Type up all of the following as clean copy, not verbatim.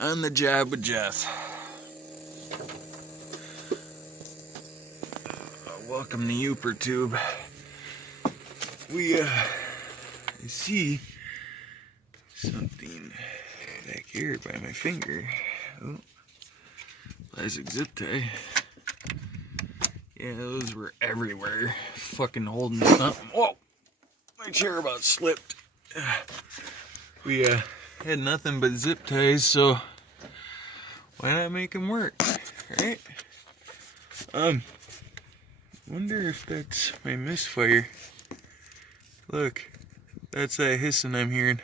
On the job with Jeff. Welcome to UperTube. I see something back here by my finger. Oh, plastic zip tie. Yeah, those were everywhere. Fucking holding something. Whoa! My chair about slipped. We had nothing but zip ties, so why not make them work, right? Wonder if that's my misfire. Look, that's that hissing I'm hearing.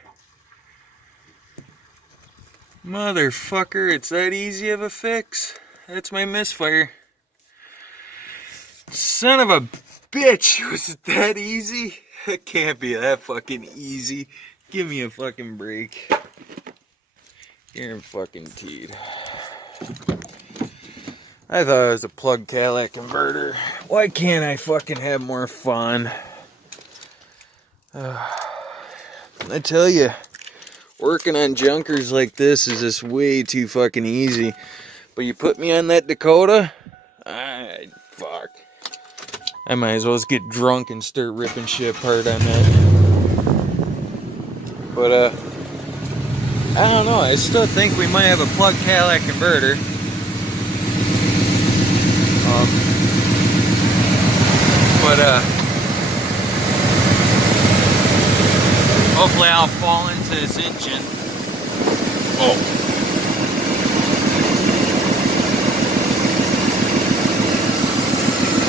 Motherfucker, it's that easy of a fix. That's my misfire. Son of a bitch, was it that easy? It can't be that fucking easy. Give me a fucking break. You're fucking teed. I thought it was a plug catalytic converter. Why can't I fucking have more fun? I tell you, working on junkers like this is just way too fucking easy. But you put me on that Dakota, fuck. I might as well just get drunk and start ripping shit apart on that. But, I don't know. I still think we might have a plug catalytic converter. Hopefully I'll fall into this engine. Oh.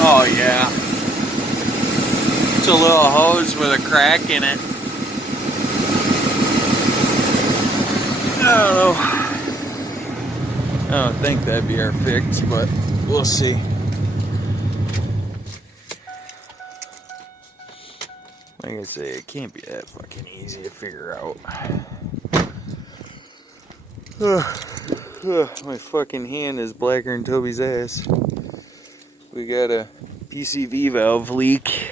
Oh yeah. It's a little hose with a crack in it. I don't know. I don't think that'd be our fix, but we'll see. Like I say, it can't be that fucking easy to figure out. My fucking hand is blacker than Toby's ass. We got a PCV valve leak.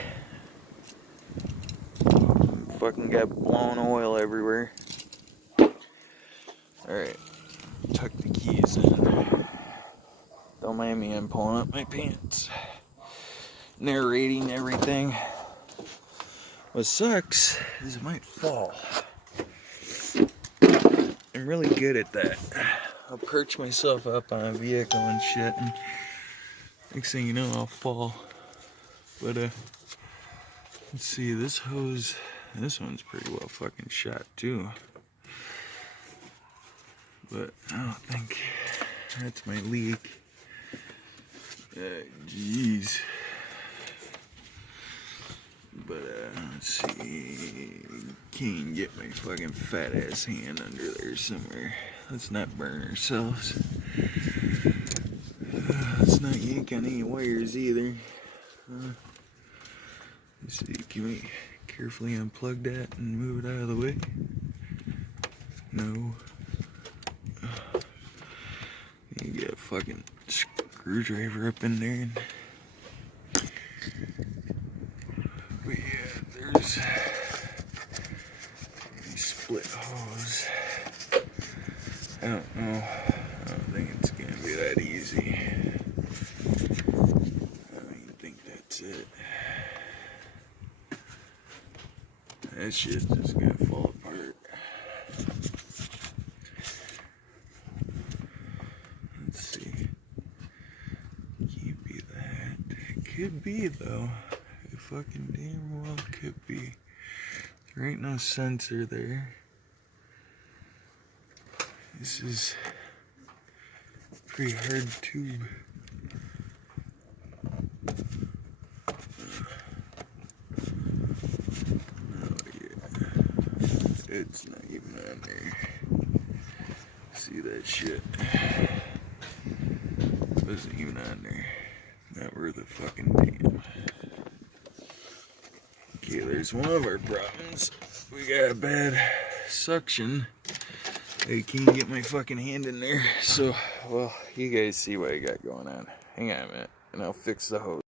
Fucking got blown oil everywhere. Alright, tuck the keys in. Don't mind me, I'm pulling up my pants. Narrating everything. What sucks is it might fall. I'm really good at that. I'll perch myself up on a vehicle and shit, and next thing you know, I'll fall. But, let's see, this hose, this one's pretty well fucking shot, too. But I don't think that's my leak. Jeez. But, let's see. Can't get my fucking fat ass hand under there somewhere. Let's not burn ourselves. Let's not yank on any wires either. Let's see, can we carefully unplug that and move it out of the way? No. You get a fucking screwdriver up in there. But yeah, there's a split hose. I don't know. I don't think it's gonna be that easy. I don't even think that's it. That shit's just gonna fall apart. Let's see. Can't be that. It could be though. It fucking damn well could be. There ain't no sensor there. This is a pretty hard tube. Oh yeah. It's not even on there. See that shit? Wasn't even on there. Not worth a fucking damn. Okay, there's one of our problems. We got a bad suction. I can't get my fucking hand in there. So, well, you guys see what I got going on. Hang on a minute, and I'll fix the hose.